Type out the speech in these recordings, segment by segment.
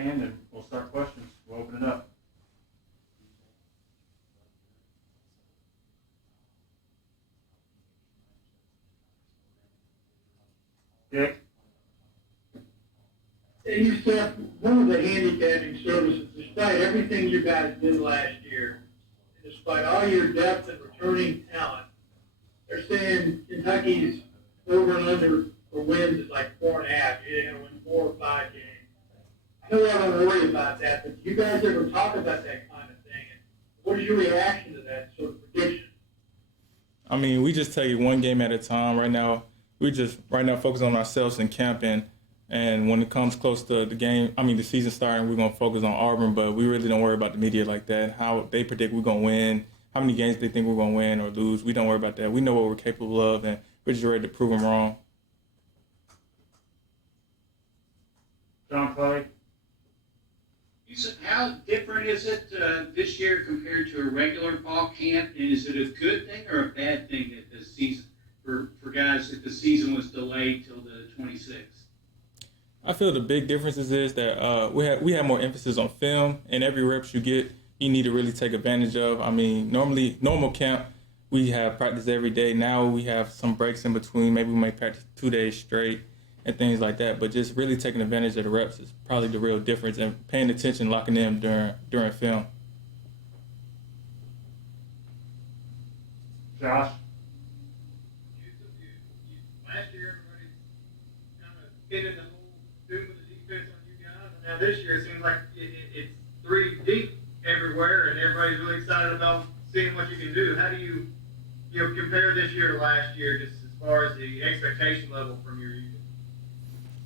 hand, and we'll start questions. We'll open it up. Dick? Hey, you said one of the handicapping services, despite everything you guys did last year, and despite all your depth and returning talent, they're saying Kentucky's over and under for wins is like 4.5. You're going to win 4 or 5 games. I know I don't worry about that, but do you guys ever talk about that kind of thing? And what is your reaction to that sort of prediction? I mean, we just take it one game at a time. Right now, we just focus on ourselves and camping. And when it comes close to the season starting, we're going to focus on Auburn, but we really don't worry about the media like that, how they predict we're going to win, how many games they think we're going to win or lose. We don't worry about that. We know what we're capable of, and we're just ready to prove them wrong. John Clay? Yusuf, how different is it this year compared to a regular fall camp? And is it a good thing or a bad thing that the season, for guys, if the season was delayed till the 26th? I feel the big difference is that we have more emphasis on film, and every reps you get, you need to really take advantage of. I mean, normal camp, we have practice every day. Now we have some breaks in between. Maybe we may practice 2 days straight and things like that. But just really taking advantage of the reps is probably the real difference, and paying attention, locking in during film. Josh? Last year, everybody kind of hit in the whole doom of the defense on you guys, and now this year it seems like it's 3 deep everywhere, and everybody's really excited about seeing what you can do. How do you compare this year to last year, just as far as the expectation level from your unit?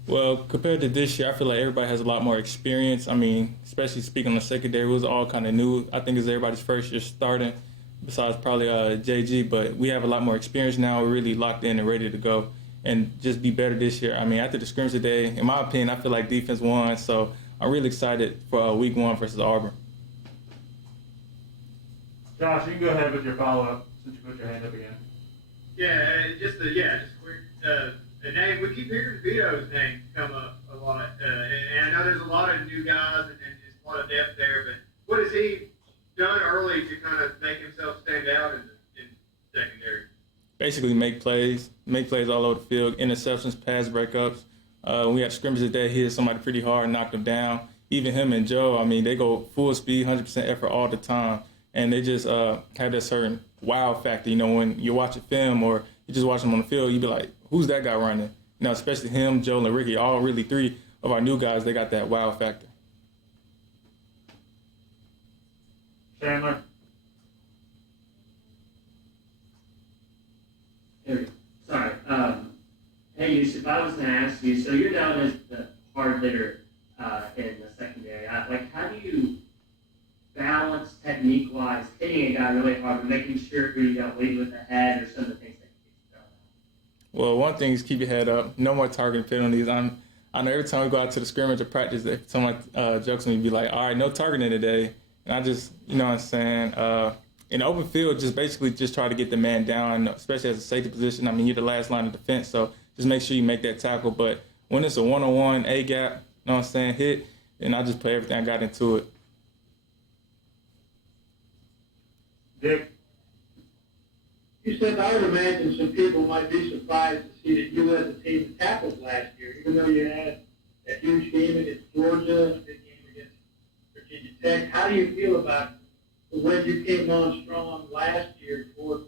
Well, compared to this year, I feel like everybody has a lot more experience. I mean, especially speaking on the secondary, it was all kind of new. I think it's everybody's first year starting, besides probably JG, but we have a lot more experience now. We're really locked in and ready to go and just be better this year. I mean, after the scrimmage today, in my opinion, I feel like defense won, so I'm really excited for week 1 versus Auburn. Josh, you can go ahead with your follow-up since you put your hand up again. Just quick. The name, we keep hearing Vito's name come up a lot, and I know there's a lot of new guys and just a lot of depth there, but what has he done early to kind of make himself stand out in secondary? Basically make plays all over the field, interceptions, pass breakups. We had scrimmage today, hit somebody pretty hard, knocked them down. Even him and Joe, I mean, they go full speed, 100% effort all the time. And they just have that certain wow factor. You know, when you're watching film or you just watch them on the field, you be like, who's that guy running? You know, especially him, Joe, and Ricky, all really 3 of our new guys, they got that wow factor. Chandler? Sorry. Hey, Yusuf, I was going to ask you, so you're down as the hard hitter in the secondary. How do you balance technique-wise hitting a guy really hard but making sure you don't lead with the head or some of the things that you get done? Well, one thing is keep your head up. No more targeting penalties. I know every time we go out to the scrimmage or practice, if someone jokes me, be like, all right, no targeting today. And I just, you know what I'm saying, in the open field, just basically just try to get the man down, especially as a safety position. I mean, you're the last line of defense, so just make sure you make that tackle. But when it's a one-on-one, A-gap, you know what I'm saying, hit, then I just put everything I got into it. Dick? You said I would imagine some people might be surprised to see that you led the team in tackles last year, even though you had that huge game against Georgia, a big game against Virginia Tech. How do you feel about the way you came on strong last year toward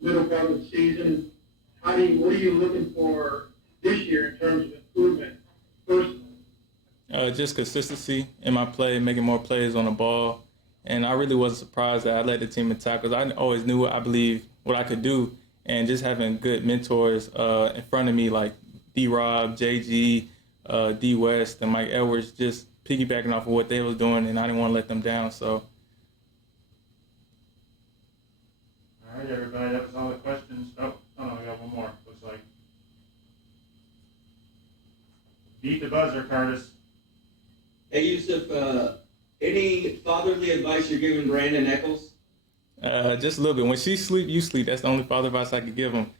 the middle part of the season? What are you looking for this year in terms of improvement personally? Just consistency in my play, making more plays on the ball. And I really wasn't surprised that I led the team in tackles. I always knew, I believe, what I could do. And just having good mentors in front of me like D-Rob, JG, D. West, and Mike Edwards, just piggybacking off of what they was doing, and I didn't want to let them down. So. All right, everybody, that was all the questions. Oh, we got one more, looks like. Beat the buzzer, Curtis. Hey, Yusuf, any fatherly advice you're giving Brandon Eccles? Just a little bit. When she sleep, you sleep. That's the only father advice I could give him.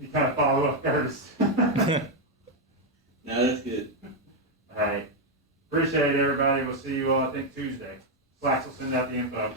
You kind of follow up, Curtis. No, that's good. All right. Appreciate it, everybody. We'll see you all, I think, Tuesday. Slacks will send out the info.